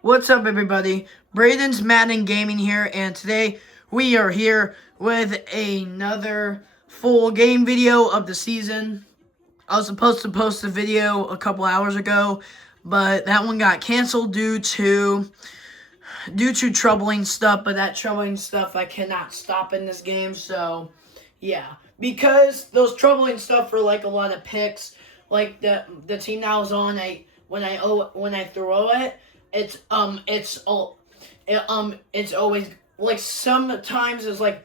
What's up, everybody? Braden's Madden Gaming here, and today we are here with another full game video of the season. I was supposed to post a video a couple hours ago, but that one got canceled due to troubling stuff. But that troubling stuff I cannot stop in this game, so yeah. Because those troubling stuff are like a lot of picks, like the team that I was on. When I throw it, it's always like sometimes it's like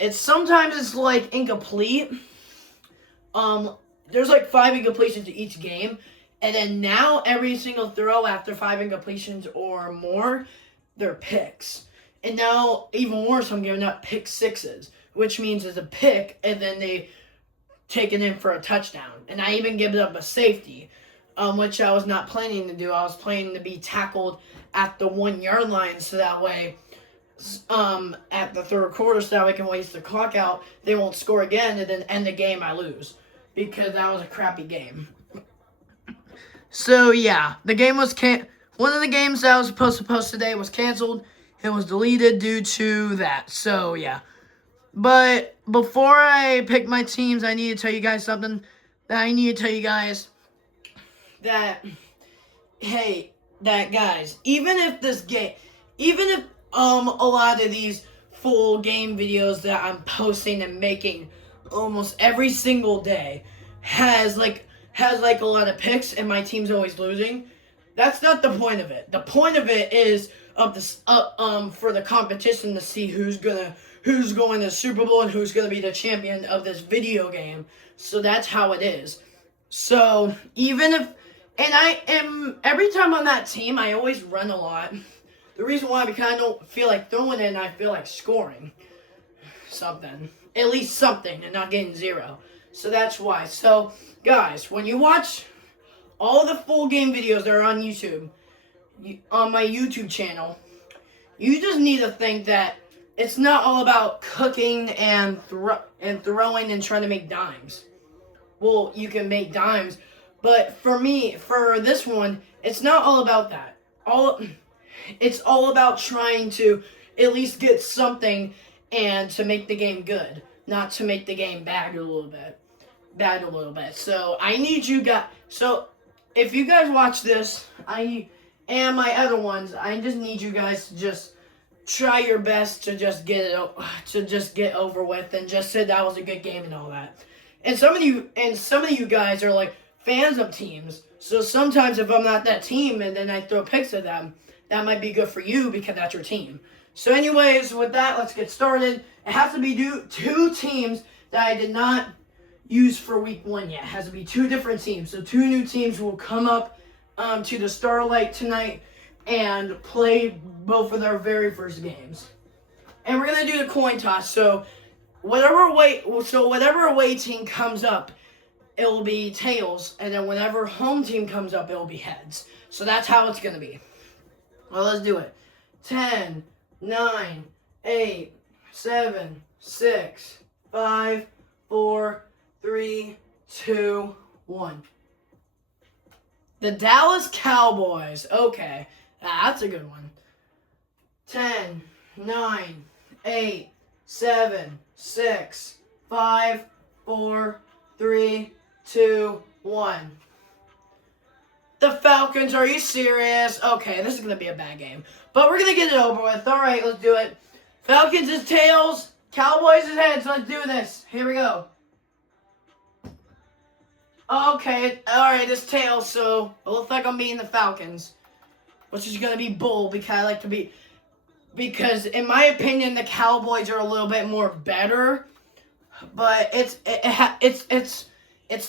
it's like incomplete. There's like 5 incompletions to each game, and then now every single throw after 5 incompletions or more, they're picks. And now even worse, I'm giving up pick sixes, which means it's a pick, and then they take it in for a touchdown. And I even give up a safety, which I was not planning to do. I was planning to be tackled at the 1 yard line, so that way, at the third quarter, so that way I can waste the clock out. They won't score again, and then end the game. I lose because that was a crappy game. So yeah, the game was one of the games that I was supposed to post today was canceled. It was deleted due to that. So yeah. But before I pick my teams, I need to tell you guys something. That hey, that guys, even if a lot of these full game videos that I'm posting and making almost every single day has like a lot of picks and my team's always losing, that's not the point of it. The point of it is for the competition to see who's going to the Super Bowl and who's going to be the champion of this video game. So that's how it is. So every time on that team, I always run a lot. The reason why, because I don't feel like throwing it and I feel like scoring something. At least something and not getting 0. So that's why. So guys, when you watch all the full game videos that are on YouTube, on my YouTube channel, you just need to think that it's not all about cooking and throwing and trying to make dimes. Well, you can make dimes, but for this one, it's not all about that. It's all about trying to at least get something and to make the game good, not to make the game bad a little bit. So I need you guys. So if you guys watch this, and my other ones, I just need you guys to just try your best to just get over with and just say that was a good game and all that. And some of you guys are like fans of teams. So sometimes if I'm not that team and then I throw picks at them, that might be good for you because that's your team. So anyways, with that, let's get started. It has to be 2 teams that I did not use for week 1 yet. It has to be 2 different teams. So 2 new teams will come up to the Starlight tonight and play both of their very first games. And we're going to do the coin toss. So whatever away team comes up, it will be tails. And then whenever home team comes up, it will be heads. So that's how it's going to be. Well, let's do it. 10, 9, 8, 7, 6, 5, 4, 3, 2, 1. The Dallas Cowboys. Okay, that's a good one. 10, 9, 8, 7, 6, 5, 4, 3, 2, 1. The Falcons, are you serious? Okay, this is going to be a bad game. But we're going to get it over with. All right, let's do it. Falcons is tails. Cowboys is heads. Let's do this. Here we go. Okay, all right, it's tails, so it looks like I'm beating the Falcons. Which is going to be bull because in my opinion, the Cowboys are a little bit more better. But it's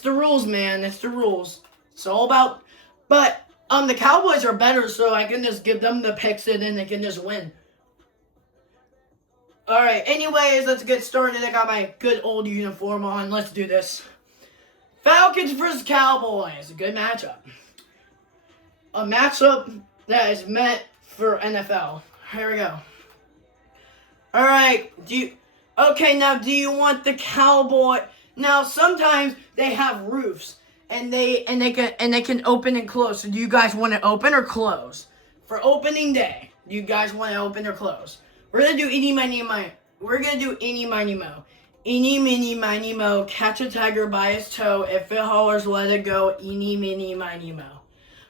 the rules, man. It's the rules. It's all about... But the Cowboys are better, so I can just give them the picks and then they can just win. Alright, anyways, let's get started. I got my good old uniform on. Let's do this. Falcons versus Cowboys. A good matchup. A matchup that is meant for NFL. Here we go. Alright, do you want the Cowboy... Now, sometimes they have roofs. and they can open and close. So do you guys want to open or close for opening day? Do you guys want to open or close? We're gonna do eeny miny mo. We're gonna do eeny miny mo. Eeny miny miny mo. Catch a tiger by his toe. If it hollers, let it go. Eeny miny miny mo.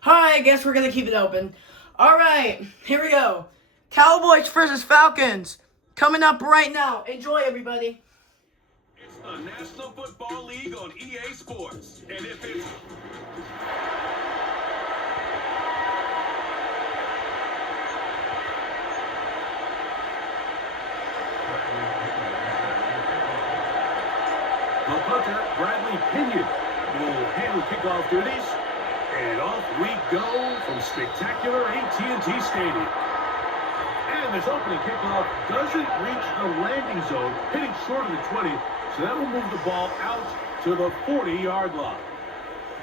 All right, I guess we're gonna keep it open. All right, here we go. Cowboys versus Falcons coming up right now. Enjoy, everybody. It's the National Football League on EA Sports. And if it's... The punter, Bradley Pinion, will handle kickoff duties. And off we go from spectacular AT&T Stadium. And this opening kickoff doesn't reach the landing zone, hitting short of the 20, so that will move the ball out to the 40-yard line.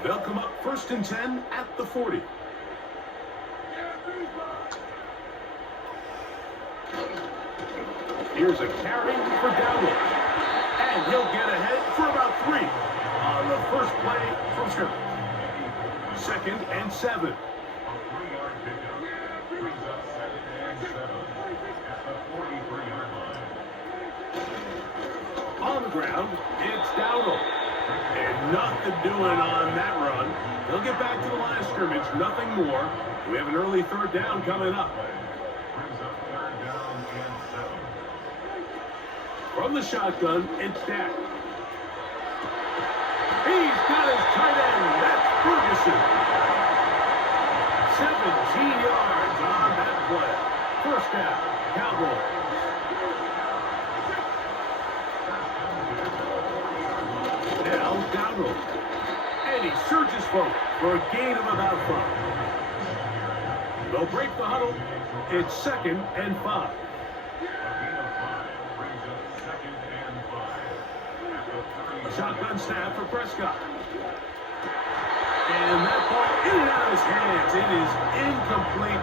They'll come up 1st and 10 at the 40. Here's a carry for Dowdle. And he'll get ahead for about 3 on the first play from scrimmage. 2nd and 7. On the ground, it's Dowdle. And nothing doing on that run. They'll get back to the line of scrimmage, nothing more. We have an early 3rd down coming up. From the shotgun, it's Dak. He's got his tight end. That's Ferguson. 17 yards on that play. 1st down, Cowboys. Now Dowdle. And he surges forward for a gain of about 5. They'll break the huddle. It's 2nd and 5. A shotgun snap for Prescott. And that ball in and out of his hands. It is incomplete. I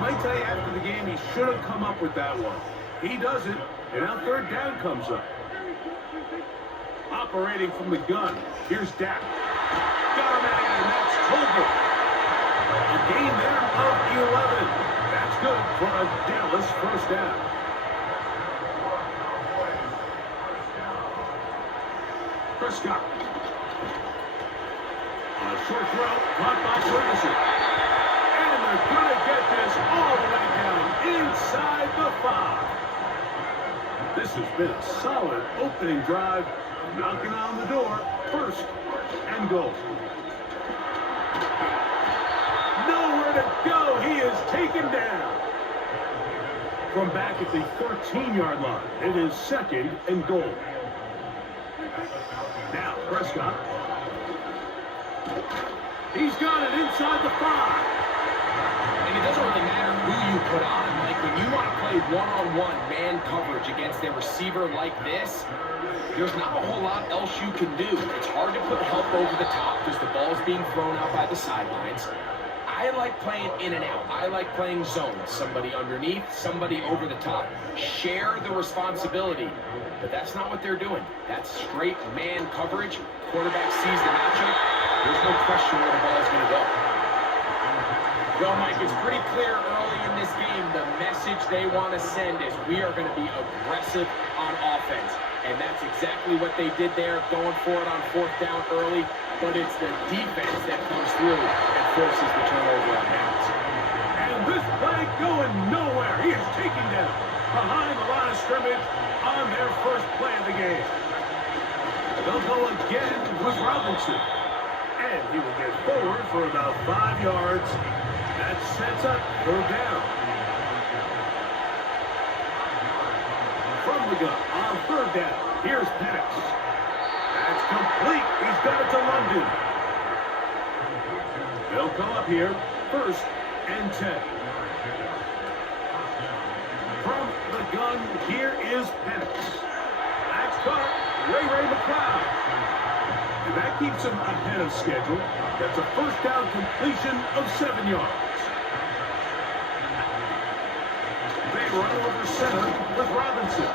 might tell you after the game, he should have come up with that one. He doesn't, and now 3rd down comes up. Operating from the gun, here's Dak. Got him out, and that's Tolbert. A gain there of 11. That's good for a Dallas 1st down. Prescott. On a short throw, caught by Ferguson. And they're going to get this all the way down inside the 5. This has been a solid opening drive. Knocking on the door, 1st and goal. Nowhere to go. He is taken down. From back at the 13-yard line, it is 2nd and goal. Now Prescott. He's got it inside the 5. And it doesn't really matter who you put on. Like when you want to play one-on-one man coverage against a receiver like this, there's not a whole lot else you can do. It's hard to put help over the top because the ball's being thrown out by the sidelines. I like playing in and out. I like playing zones. Somebody underneath, somebody over the top. Share the responsibility. But that's not what they're doing. That's straight man coverage. Quarterback sees the matchup. There's no question where the ball is going to go. Well, Mike, it's pretty clear early in this game the message they want to send is we are going to be aggressive on offense. And that's exactly what they did there, going for it on 4th down early. But it's the defense that comes through and forces the turnover on downs. And this play going nowhere. He is taken down behind the line of scrimmage on their 1st play of the game. They'll go again with Robinson. And he will get forward for about 5 yards. That sets up 3rd down. From the gun on 3rd down, here's Penix. That's complete. He's got it to London. They'll come up here, 1st and 10. From the gun, here is Penix. That's caught. Ray McLeod. And that keeps him ahead of schedule. That's a 1st down completion of 7 yards. They run over center with Robinson.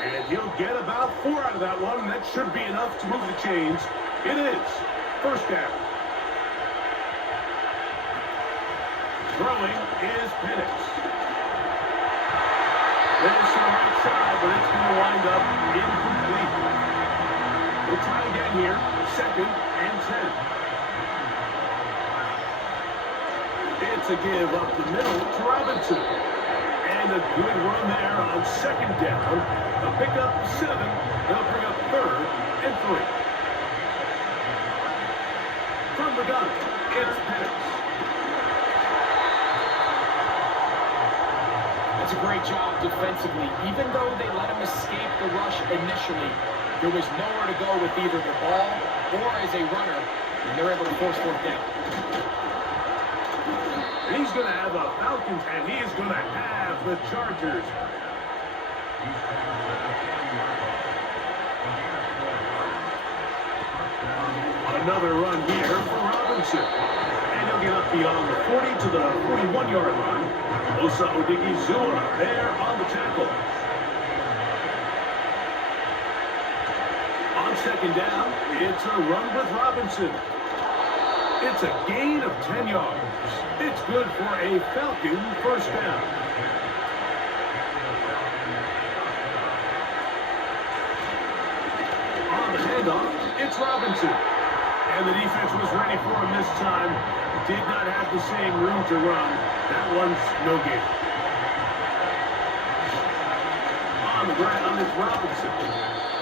And he'll get about 4 out of that one. That should be enough to move the chains. It is first down. Throwing is Penix. This to the right side, but it's going to wind up incomplete. We'll try again here. 2nd and 10. It's a give up the middle to Robinson. And a good run there on 2nd down. A pickup 7. They'll bring up 3rd and 3. From the gun, it's Penix. That's a great job defensively. Even though they let him escape the rush initially, there was nowhere to go with either the ball or as a runner, and they're able to force 4th down. He's going to have the Falcons, and he is going to have the Chargers. Another run here for Robinson. And he'll get up beyond the 40 to the 41-yard line. Osa Odigizua there on the tackle. On 2nd down, it's a run with Robinson. It's a gain of 10 yards. It's good for a Falcon first down. On the handoff, it's Robinson. And the defense was ready for him this time. Did not have the same room to run. That one's no gain. On the ground, it's Robinson.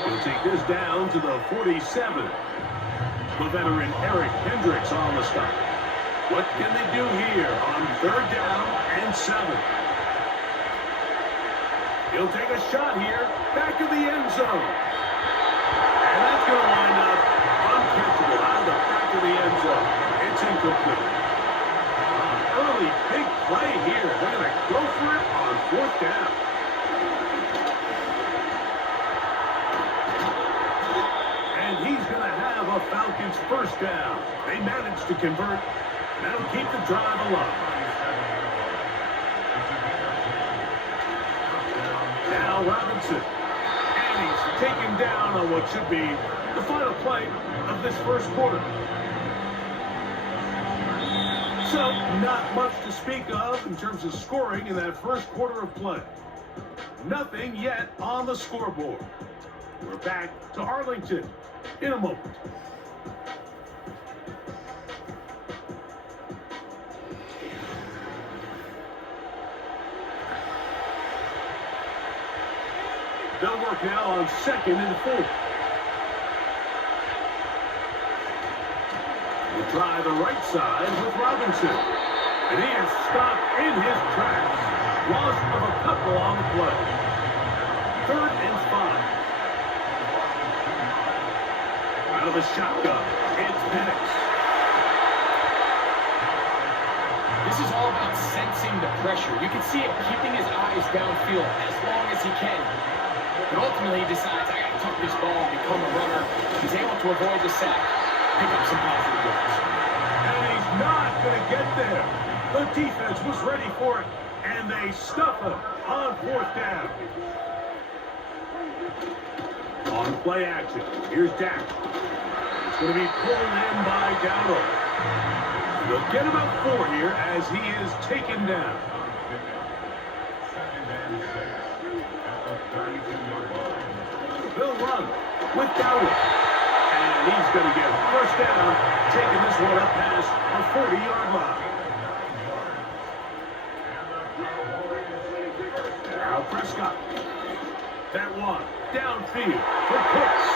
He'll take this down to the 47. The veteran Eric Hendricks on the stop. What can they do here on 3rd down and 7? He'll take a shot here, back of the end zone. And that's going to wind up uncatchable out of the back of the end zone. It's incomplete. Early big play here. They're going to go for it on 4th down. And he's going to have a Falcons first down. They managed to convert. That'll keep the drive alive. Now Robinson. And he's taken down on what should be the final play of this first quarter. So, not much to speak of in terms of scoring in that first quarter of play. Nothing yet on the scoreboard. We're back to Arlington in a moment. They'll work now on 2nd and 4. We'll try the right side with Robinson. And he is stopped in his tracks. Loss of a couple on the play. 3rd and 5. Out of the shotgun, it's Penix. This is all about sensing the pressure. You can see it keeping his eyes downfield as long as he can. But ultimately he decides, I gotta tuck this ball, become a runner. He's able to avoid the sack, pick up some positive yards. And he's not gonna get there. The defense was ready for it, and they stuff him on 4th down. On play action, here's Dak. It's going to be pulled in by Dowdle. They'll get about 4 here as he is taken down. They'll run with Dowdle. And he's going to get first down, taking this one up past a 40-yard line. Now Prescott. That one downfield for Pitts.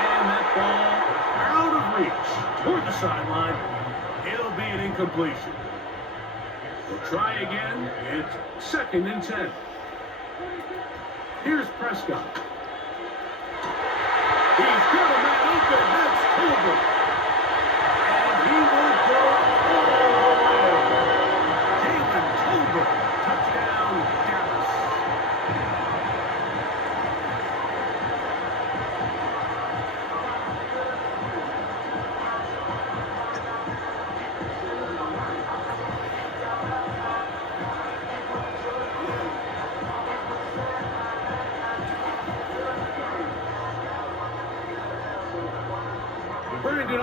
And that ball out of reach toward the sideline. It'll be an incompletion. We'll try again. It's 2nd and 10. Here's Prescott. He's got a man open. That's Tolbert. And he will go all the way. Jalen Tolbert. Touchdown, Dallas.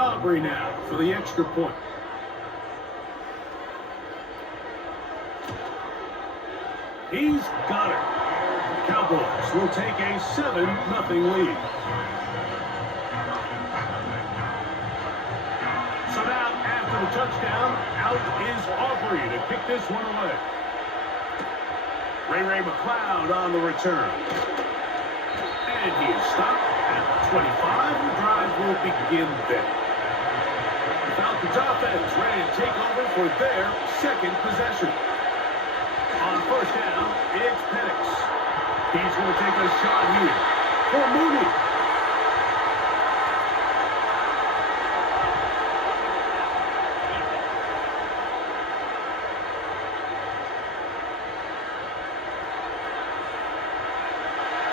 Aubrey now for the extra point. He's got it. Cowboys will take a 7-0 lead. So now, after the touchdown, out is Aubrey to kick this one away. Ray McLeod on the return. And he is stopped at the 25. The drive will begin there. The Falcons offense ready to take over for their second possession. On first down, it's Penix. He's going to take a shot here for Mooney.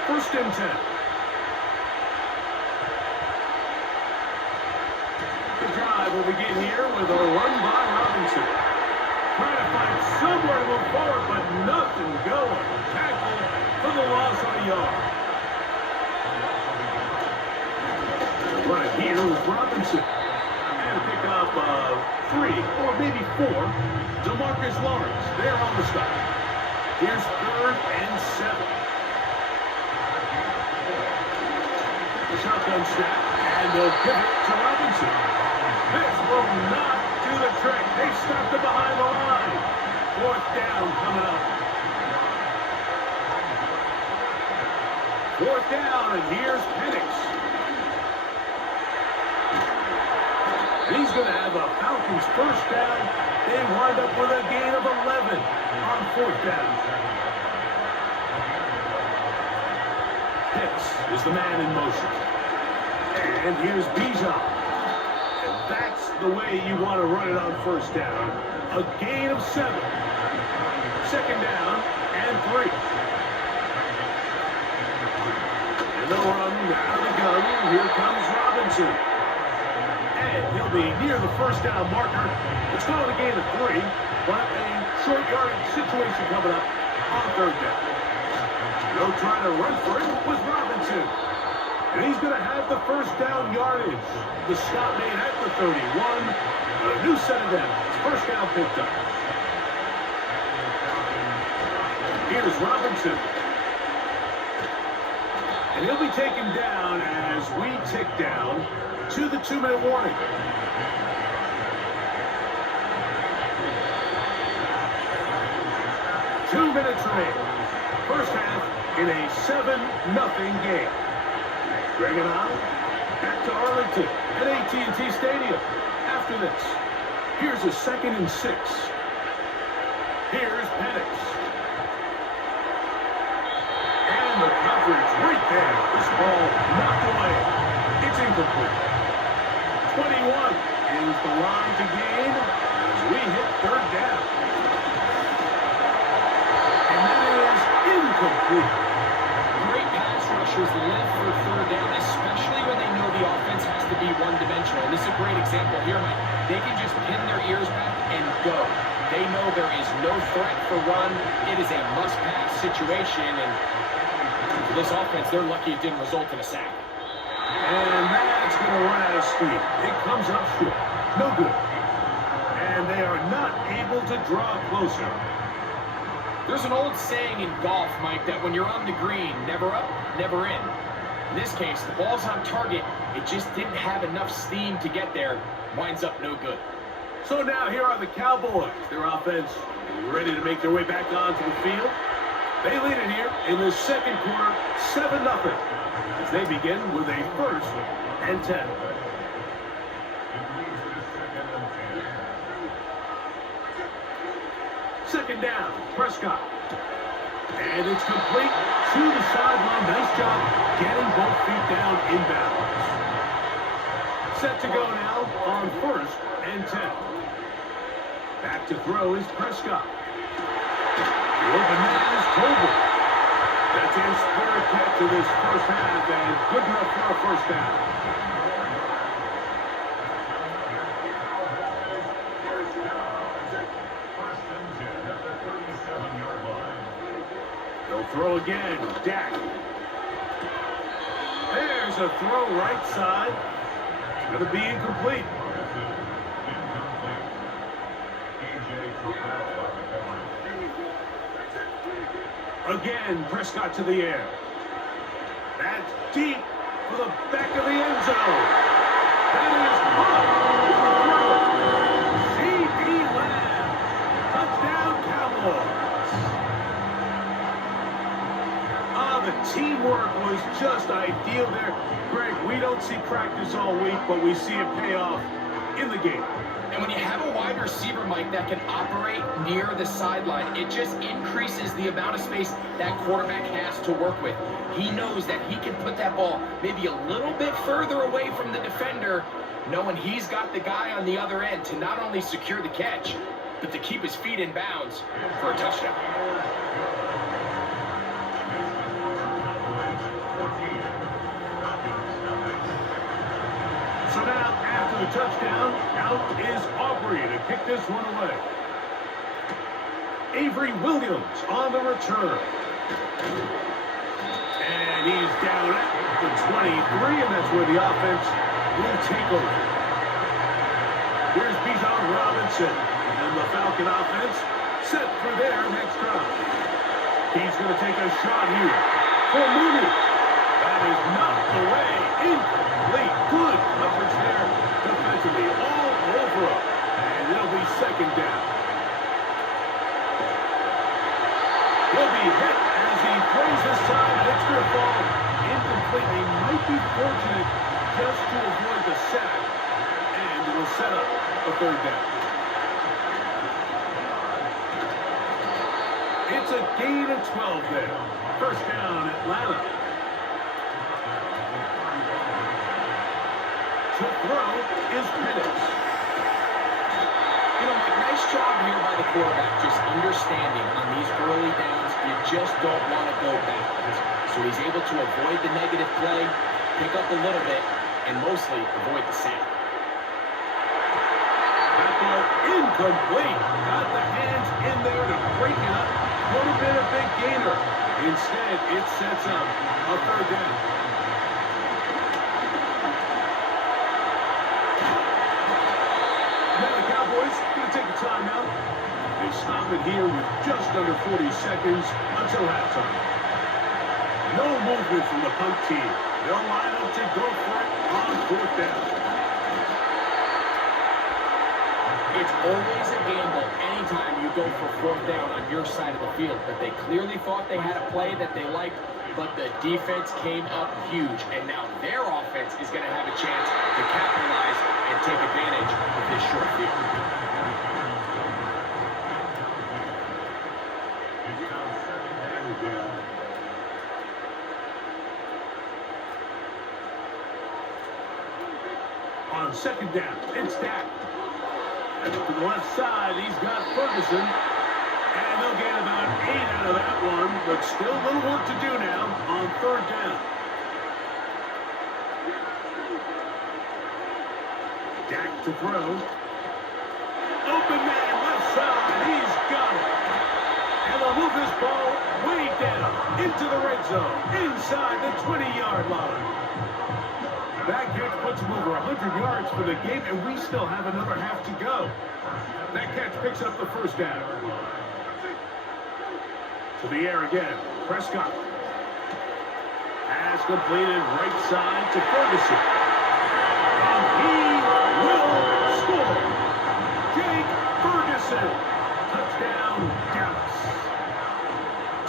First and 10. The drive will begin here with a run by Robinson. Trying to find somewhere to move forward, but nothing going. Tackle for the loss of a yard. Right here with Robinson. And a pickup of 3 or maybe 4. DeMarcus Lawrence there on the stop. Here's 3rd and 7. The shotgun snap, and they'll give it to Robinson. This will not do the trick. They stopped it behind the line. 4th down coming up. 4th down, and here's Penix. And he's going to have a Falcons first down. They wind up with a gain of 11 on 4th down. Pitts is the man in motion. And here's Bijan. And that's the way you want to run it on first down. A gain of 7. 2nd down and 3. And they'll run out of the gun. Here comes Robinson. And he'll be near the first down marker. It's called a gain of 3, but a short yardage situation coming up on 3rd down. They'll try to run for it with Robinson. And he's going to have the first down yardage. The stop made at the 31. A new set of downs. First down picked up. Here's Robinson. And he'll be taken down as we tick down to the 2-minute warning. Two minutes remaining. First half in a 7-0 game. Dragging on back to Arlington at AT&T Stadium. After this, here's a 2nd and 6. Here's Penix. And the coverage right there. This ball knocked away. It's incomplete. 21 is the line to gain as we hit 3rd down. And that is incomplete. Great pass rushers live for 3rd down, especially when they know the offense has to be one-dimensional. And this is a great example here, Mike. They can just pin their ears back and go. They know there is no threat for run. It is a must-pass situation, and for this offense, they're lucky it didn't result in a sack. And that's going to run out of steam. It comes up short. No good. And they are not able to draw closer. There's an old saying in golf, Mike, that when you're on the green, never up, never in. In this case, the ball's on target. It just didn't have enough steam to get there. Winds up no good. So now here are the Cowboys. Their offense ready to make their way back onto the field. They lead it here in the 2nd quarter, 7-0, as they begin with a 1st and 10. Second down, Prescott. And it's complete to the sideline. Nice job getting both feet down inbounds. Set to go now on 1st and 10. Back to throw is Prescott. The open man is Colbert. That's his 3rd catch of this first half, and good enough for a first down. They'll throw again. Dak. There's a throw right side. Going to be incomplete. Again, Prescott to the air. That's deep for the back of the end zone. That is caught. C.D. Lamb. Touchdown, Cowboys. The teamwork was just ideal there. Greg, we don't see practice all week, but we see it pay off in the game. And when you have a wide receiver, Mike, that can operate near the sideline, it just increases the amount of space that quarterback has to work with. He knows that he can put that ball maybe a little bit further away from the defender, knowing he's got the guy on the other end to not only secure the catch, but to keep his feet in bounds for a touchdown. So now, after the touchdown, out is Aubrey to kick this one away. Avery Williams on the return. And he's down at the 23, and that's where the offense will take over. Here's Bijan Robinson, and the Falcon offense set for their next drive. He's going to take a shot here for Mooney. That is knocked away. Incomplete. Good coverage there defensively. All over him. And it'll be second down. He'll be hit as he throws this time. Extra ball. Incomplete. He might be fortunate just to avoid the sack. And it'll set up a third down. It's a gain of 12 there. First down, Atlanta. To throw is Penix. You know, Mike, nice job here by the quarterback, just understanding on these early downs, you just don't want to go backwards. So he's able to avoid the negative play, pick up a little bit, and mostly avoid the sack. That ball incomplete. Got the hands in there to break it up. Would have been a big gainer. Instead, it sets up a third down. Now the Cowboys going to take a timeout. They stop it here with just under 40 seconds until halftime. No movement from the punt team. They'll line up to go for it on fourth down. It's always a gamble anytime you go for fourth down on your side of the field. But they clearly thought they had a play that they liked, but the defense came up huge. And now their offense is going to have a chance to capitalize and take advantage of this short field. On second down, it's Dak. And to the left side, he's got Ferguson. And they'll get about 8 out of that one, but still a little work to do now on third down. Dak to throw. Open man, left side, he's got it. And they'll move this ball way down into the red zone, inside the 20-yard line. That catch puts him over 100 yards for the game, and we still have another half to go. That catch picks up the first down. To the air again, Prescott. Pass completed right side to Ferguson. And he will score. Jake Ferguson. Touchdown, Dallas.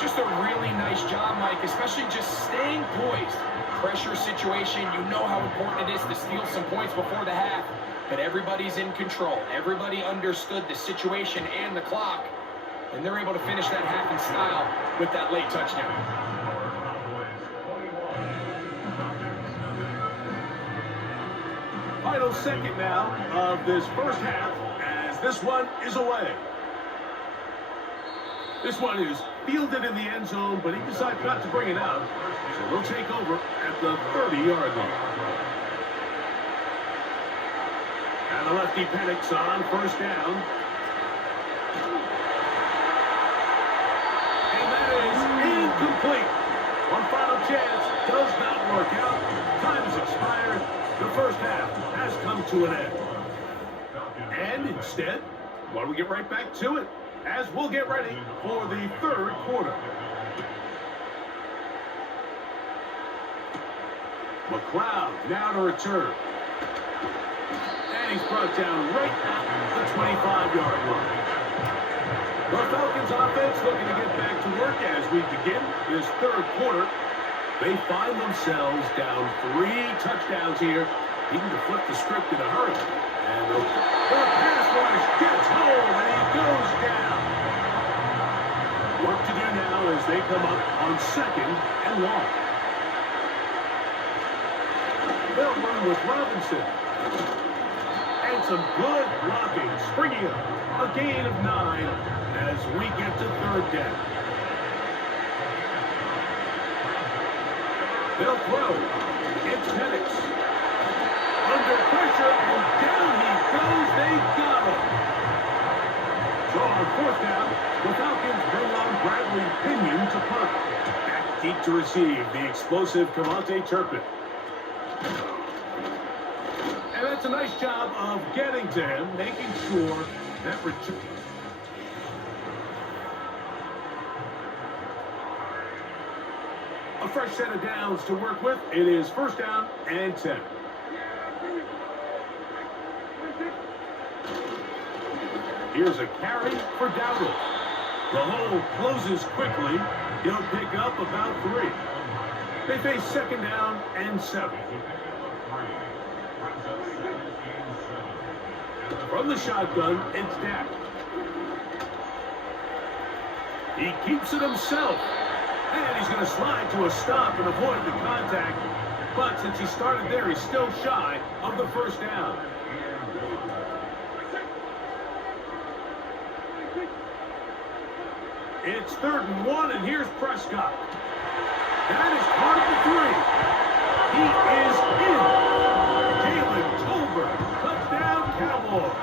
Just a really nice job, Mike, especially just staying poised. Pressure situation, you know how important it is to steal some points before the half, but everybody's in control. Everybody understood the situation and the clock, and they're able to finish that half in style with that late touchdown. Final second now of this first half as this one is away. This one is fielded in the end zone, but he decides not to bring it out. So they'll take over at the 30-yard line. And the lefty Penix on first down. And that is incomplete. One final chance does not work out. Time has expired. The first half has to an end. And instead, why don't we get right back to it as we'll get ready for the third quarter. McLeod now to return. And he's brought down right at the 25-yard line. The Falcons offense looking to get back to work as we begin this third quarter. They find themselves down 3 touchdowns here. Needing to flip the script in a hurry. And the pass rush gets home and he goes down. Work to do now as they come up on 2nd and 1. They'll run with Robinson. And some good blocking, springing up. A gain of 9 as we get to 3rd down. They'll throw. It's Penix. Under pressure, and down he goes. They got him. So on 4th down, the Falcons bring on Bradley Pinion to punt. Back deep to receive the explosive Cavante Turpin. And that's a nice job of getting to him, making sure that return. A fresh set of downs to work with. It is 1st down and 10. Here's a carry for Dowdle. The hole closes quickly. He'll pick up about 3. They face 2nd down and 7. From the shotgun, it's Dak. He keeps it himself. And he's going to slide to a stop and avoid the contact. But since he started there, he's still shy of the 1st down. It's 3rd and 1, and here's Prescott. That is part of the 3. He is in. Jalen Tolbert, touchdown Cowboys.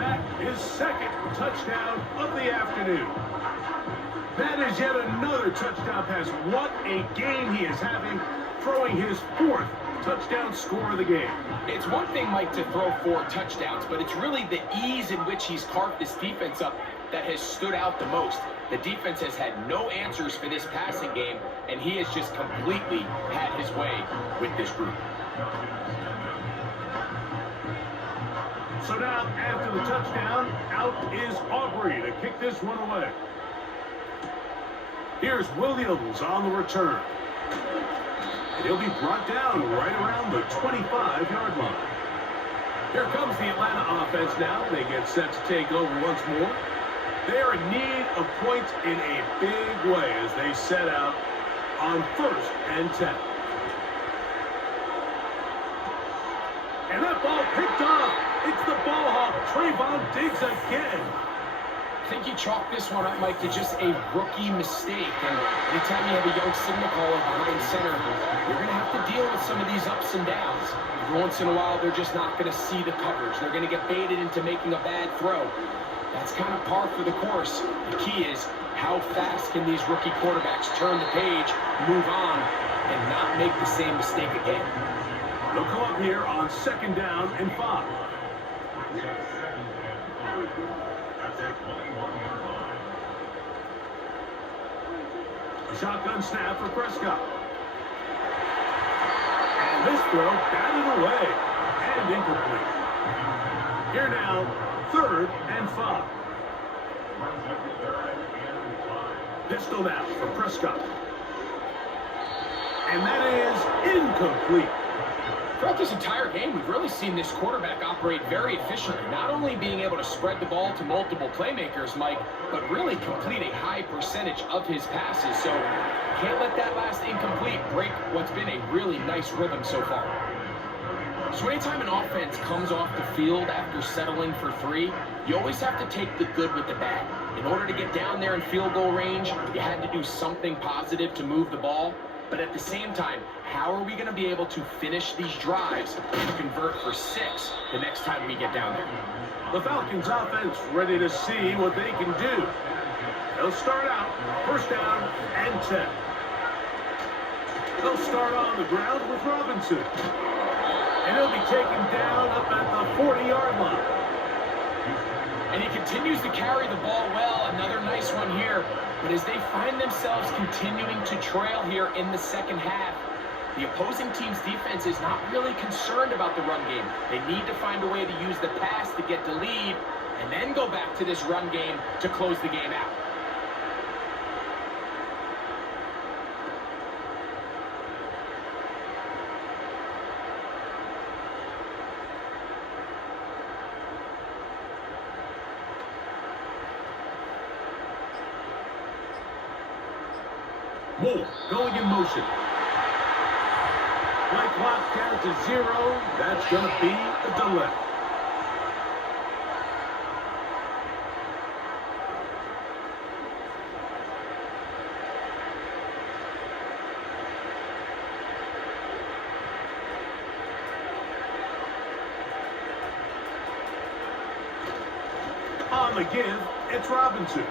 That is 2nd touchdown of the afternoon. That is yet another touchdown pass. What a game he is having, throwing his 4th touchdown score of the game. It's one thing, Mike, to throw 4 touchdowns, but it's really the ease in which he's carved this defense up that has stood out the most. The defense has had no answers for this passing game, and he has just completely had his way with this group. So now, after the touchdown, out is Aubrey to kick this one away. Here's Williams on the return. And he'll be brought down right around the 25-yard line. Here comes the Atlanta offense now. They get set to take over once more. They are in need of points in a big way as they set out on 1st and 10. And that ball picked off. It's the ball hawk, Trayvon Diggs again. I think you chalk this one up, Mike, to just a rookie mistake. And anytime you have a young signal caller behind center, you're going to have to deal with some of these ups and downs. Every once in a while, they're just not going to see the coverage. They're going to get baited into making a bad throw. That's kind of par for the course. The key is how fast can these rookie quarterbacks turn the page, move on, and not make the same mistake again. They'll come up here on 2nd down and 5. A shotgun snap for Prescott. And this throw batted away and incomplete. Here now, 3rd and 5. Pistol now for Prescott. And that is incomplete. Throughout this entire game, we've really seen this quarterback operate very efficiently, not only being able to spread the ball to multiple playmakers, Mike, but really complete a high percentage of his passes. So can't let that last incomplete break what's been a really nice rhythm so far. So anytime an offense comes off the field after settling for 3, you always have to take the good with the bad. In order to get down there in field goal range, you had to do something positive to move the ball. But at the same time, how are we going to be able to finish these drives and convert for 6 the next time we get down there? The Falcons offense ready to see what they can do. They'll start out 1st down and 10. They'll start on the ground with Robinson. And he'll be taken down up at the 40-yard line. And he continues to carry the ball well. Another nice one here. But as they find themselves continuing to trail here in the second half, the opposing team's defense is not really concerned about the run game. They need to find a way to use the pass to get the lead and then go back to this run game to close the game out. Moore going in motion. Play clock down to 0. That's going to be a delay. On the give, it's Robinson.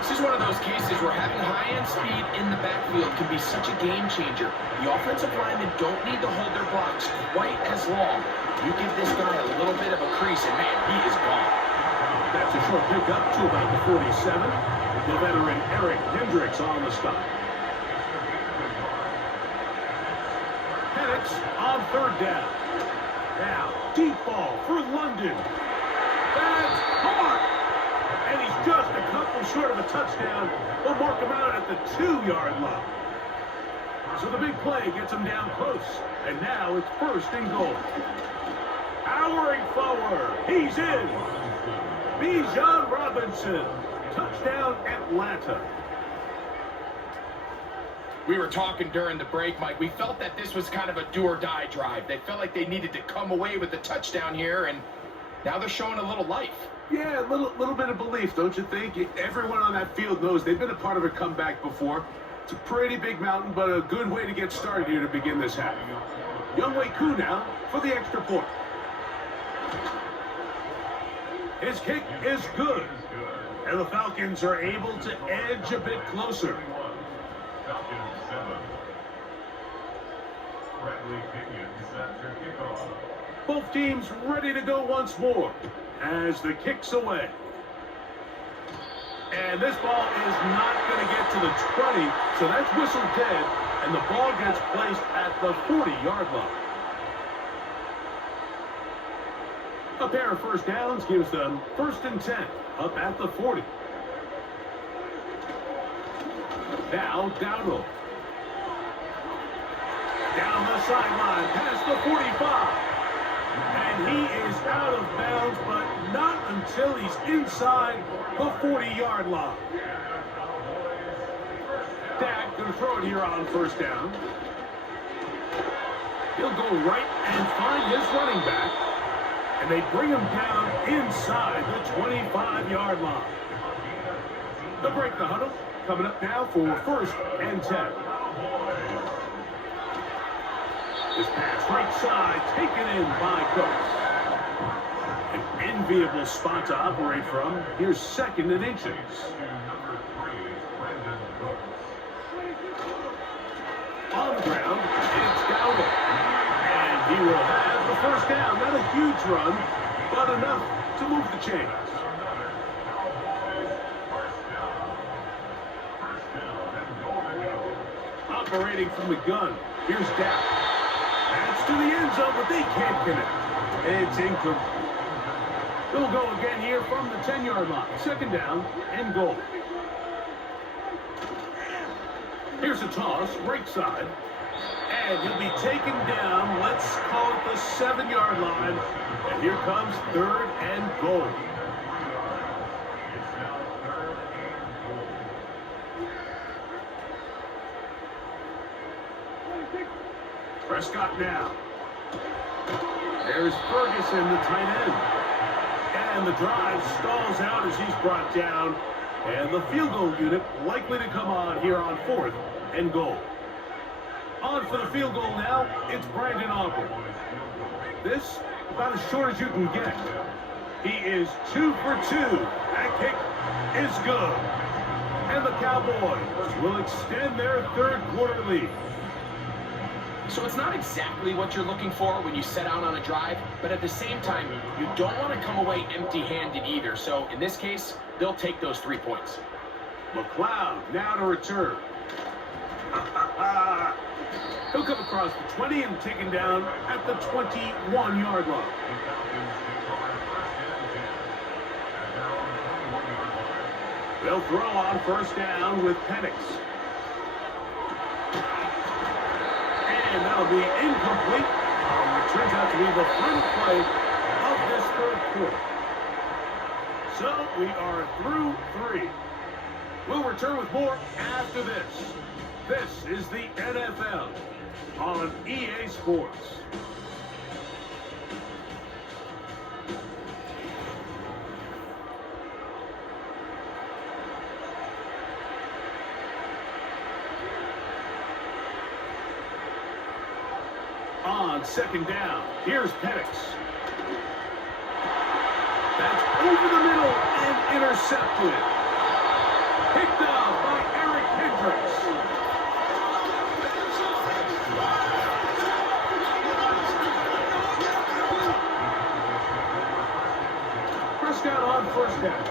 This is one of those cases where having high-end speed in the backfield can be such a game changer. The offensive linemen don't need to hold their blocks quite as long. You give this guy a little bit of a crease, and man, he is gone. That's a short pickup to about the 47. The veteran Eric Hendricks on the stop. Penix on third down. Now, deep ball for London. That's hard. And he's just a couple short of a touchdown. We'll mark him out at the 2-yard line. So the big play gets him down close. And now it's first and goal. Powering forward. He's in. Bijan Robinson. Touchdown Atlanta. We were talking during the break, Mike. We felt that this was kind of a do-or-die drive. They felt like they needed to come away with the touchdown here, and now they're showing a little life. Yeah, a little bit of belief, don't you think? Everyone on that field knows they've been a part of a comeback before. It's a pretty big mountain, but a good way to get started here to begin this half. Younghoe Koo now for the extra point. His kick is good. And the Falcons are able to edge a bit closer. Both teams ready to go once more as the kick's away. And this ball is not going to get to the 20, so that's whistled dead, and the ball gets placed at the 40-yard line. A pair of first downs gives them 1st and 10, up at the 40. Now, Dowdle. Down the sideline, past the 45. And he is out of bounds, but not until he's inside the 40-yard line. Dak going to throw it here on first down. He'll go right and find his running back. And they bring him down inside the 25-yard line. They'll break the huddle. Coming up now for 1st and 10. This pass right side taken in by Cooks. An enviable spot to operate from. Here's 2nd and inches. On the ground, it's Dowdle. And he will have the first down. Not a huge run, but enough to move the chains. Operating from the gun. Here's Dak. That's to the end zone, but they can't connect. It's incomplete. They'll go again here from the 10-yard line. 2nd down and goal. Here's a toss, right side. And he'll be taken down, let's call it the 7-yard line. And here comes 3rd and goal. Prescott now. There's Ferguson, the tight end. And the drive stalls out as he's brought down. And the field goal unit likely to come on here on 4th and goal. On for the field goal now, it's Brandon Aubrey. This, about as short as you can get. He is 2 for 2. That kick is good. And the Cowboys will extend their 3rd quarter lead. So it's not exactly what you're looking for when you set out on a drive, but at the same time, you don't want to come away empty-handed either. So in this case, they'll take those 3 points. McLeod now to return. He'll come across the 20 and taken down at the 21-yard line. They'll throw on first down with Penix. And that'll be incomplete. It turns out to be the final play of this third quarter. So we are through 3. We'll return with more after this. This is the NFL on EA Sports. On second down, here's Penix. That's over the middle and intercepted. Picked up by Eric Hendricks. Prescott on first down.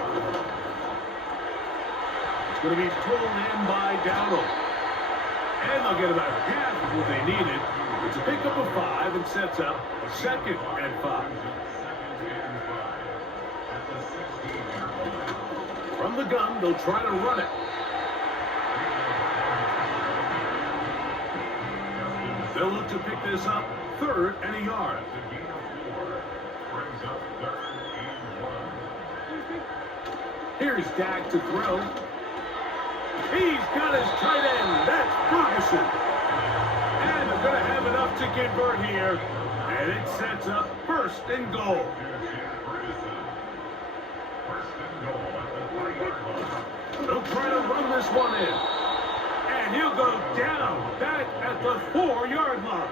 It's going to be pulled in by Dowdle. And they'll get about half of what they needed. It's a pickup of 5 and sets up a 2nd and 5. From the gun, they'll try to run it. They'll look to pick this up 3rd and a yard. Here's Dak to throw. He's got his tight end. That's Ferguson. And they're going to have enough to convert here. And it sets up 1st and goal. They'll try to run this one in. And he'll go down back at the 4-yard line.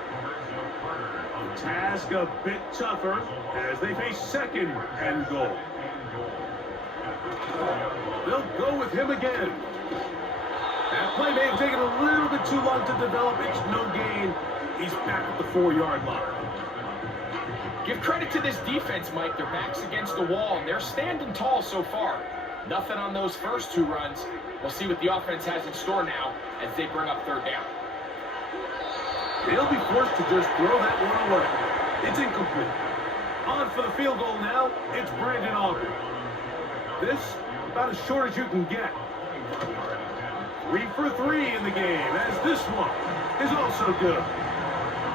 The task a bit tougher as they face 2nd and goal. They'll go with him again. That play may have taken a little bit too long to develop. It's no gain. He's back at the 4-yard line. Give credit to this defense, Mike. Their back's against the wall, and they're standing tall so far. Nothing on those first 2 runs. We'll see what the offense has in store now as they bring up 3rd down. They'll be forced to just throw that one away. It's incomplete. On for the field goal now, it's Brandon Aubrey. This, about as short as you can get. 3 for 3 in the game, as this one is also good.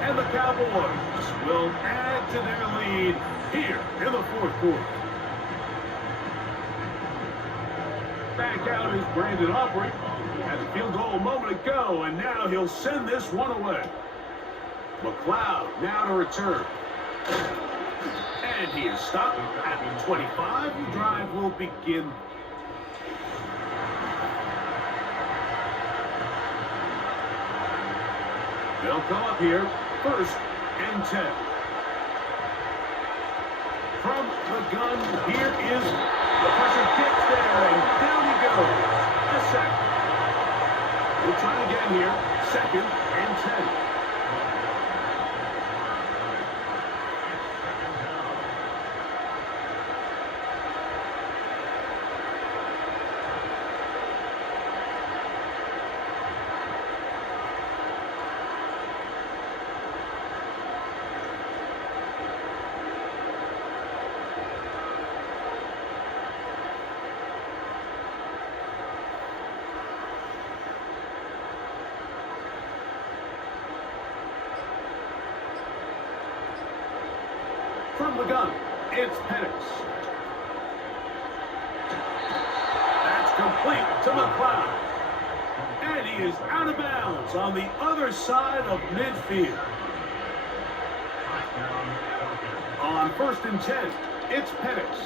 And the Cowboys will add to their lead here in the 4th quarter. Back out is Brandon Aubrey. Had the field goal a moment ago, and now he'll send this one away. McLeod now to return. And he is stopped at the 25. The drive will begin. They'll go up here, 1st and 10. From the gun, here is the pressure gets there, and down he goes. A sack. We'll try again here, 2nd and 10. From the gun, it's Penix. That's complete to McLeod. And he is out of bounds on the other side of midfield. On 1st and 10, it's Penix.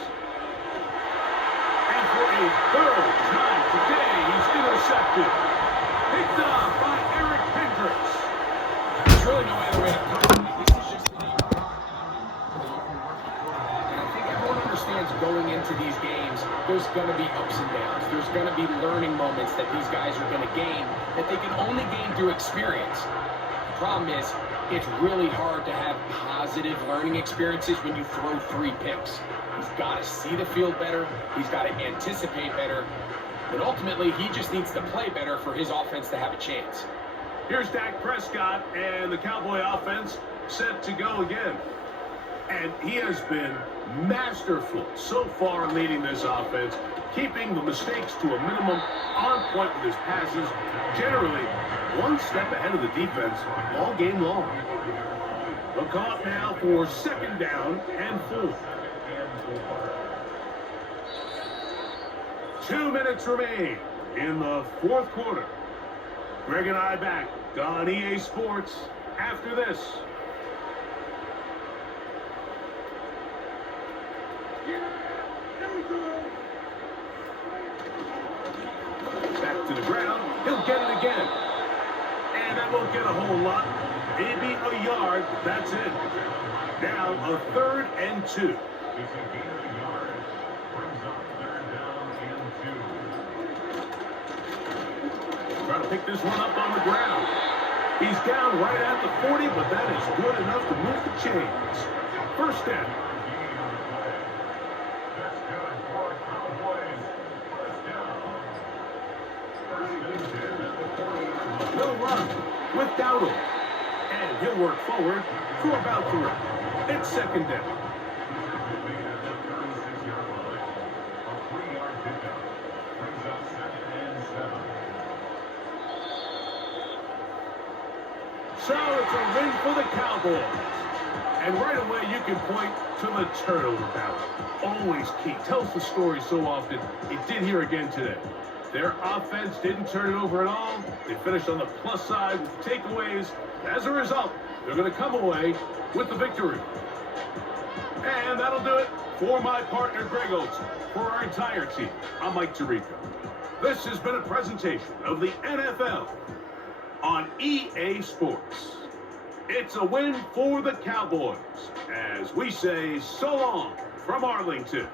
And for a 3rd time today, he's intercepted. Picked up by Eric Hendricks. There's really no other way to put it. This is just understands going into these games, there's going to be ups and downs. There's going to be learning moments that these guys are going to gain that they can only gain through experience. The problem is, It's really hard to have positive learning experiences when you throw 3 picks. He's got to see the field better. He's got to anticipate better. But ultimately, he just needs to play better for his offense to have a chance. Here's Dak Prescott and the Cowboy offense set to go again. And he has been masterful so far in leading this offense, keeping the mistakes to a minimum, on point with his passes, generally one step ahead of the defense all game long. They'll call it now for 2nd down and 4. 2 minutes remain in the 4th quarter. Greg and I back on EA Sports after this. Back to the ground. He'll get it again. And that won't get a whole lot. Maybe a yard, but that's it. Now a 3rd and 2. Trying to pick this one up on the ground. He's down right at the 40, but that is good enough to move the chains. 1st down. No run with Dowdle. And he'll work forward for about 3. It's 2nd down. So it's a win for the Cowboys. And right away you can point to the turnover battle. Always key. Tells the story so often. It did here again today. Their offense didn't turn it over at all. They finished on the plus side with takeaways. As a result, they're going to come away with the victory. And that'll do it for my partner Greg Olson. For our entire team, I'm Mike Tirico. This has been a presentation of the NFL on EA Sports. It's a win for the Cowboys, as we say so long from Arlington.